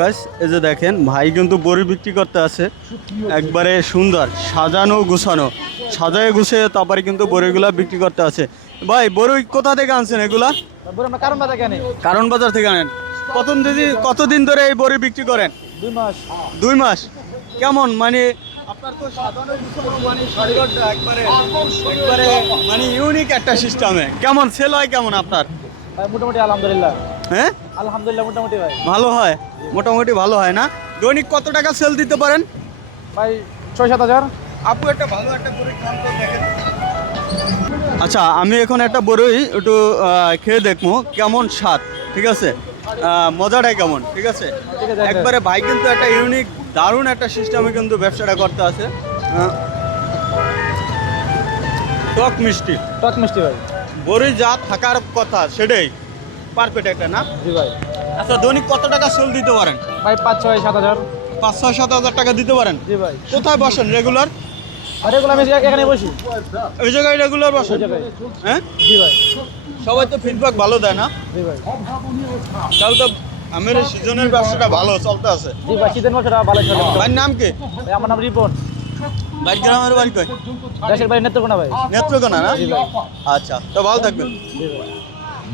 গাছ এই যে দেখেন ভাই কিন্তু বড়ি বিক্রি করতে আছে একবারে সুন্দর সাজানো গুছানো। সাজায় গুছিয়ে তারপরে কিন্তু বড়িগুলা বিক্রি করতে আছে ভাই বড়ি কোথা থেকে আনছেন এগুলা? কারণ বাজার থেকে আনেন। কতদিন দিদি কতদিন ধরে এই বড়ি বিক্রি করেন? দুই মাস। দুই মাস। কেমন? মানে আপনার তো গুছানো মানে একবারে একবারে মানে ইউনিক একটা সিস্টেমে কেমন? সেল হয় কেমন আপনার? মোটামুটি আলহামদুলিল্লাহ। হ্যাঁ? আলহামদুলিল্লাহ মোটামুটি ভাই। ভালো হয়। মোটামুটি ভালো হয় না? দৈনিক কত টাকা সেল দিতে পারেন? ভাই ছয় সাত হাজার। আপু একটা ভালো একটা বড়ি খান তো দেখেন। আচ্ছা আমি এখন একটা বড়ই একটু খেয়ে দেখব কেমন স্বাদ ঠিক আছে? মজাটাই কেমন ঠিক আছে? আছে, একবারে ভাই কিন্তু একটা ইউনিক দারুণ একটা সিস্টেমে কিন্তু ব্যবসাটা করতে আছে। টক মিষ্টি। টক মিষ্টি ভাই। বড়ি যা থাকার কথা সেটাই। পারফেক্ট একটা না? জি ভাই। আচ্ছা দৈনিক কত টাকা সেল দিতে পারেন? ভাই পাঁচ ছয় সাত হাজার। পাঁচ ছয় সাত হাজার টাকা দিতে পারেন? জি ভাই। কোথায় বসেন? রেগুলার আর আমি এখানে বসি। ওই জায়গায় রেগুলার বসেন। হ্যাঁ? জি ভাই। সবাই তো ফিডব্যাক ভালো দেয় না? জি ভাই। তাহলে তো আমের সিজনের ব্যবসাটা ভালো চলতে আছে। জি ভাই শীতের মশলা ভালো চলে। ভাইয়ের নাম কি? আমার নাম রিপন। ভাই গ্রামের বাড়ি কয়? দেশের বাড়ি নেত্রকোনা ভাই। নেত্রকোনা না? আচ্ছা তো ভালো থাকবেন।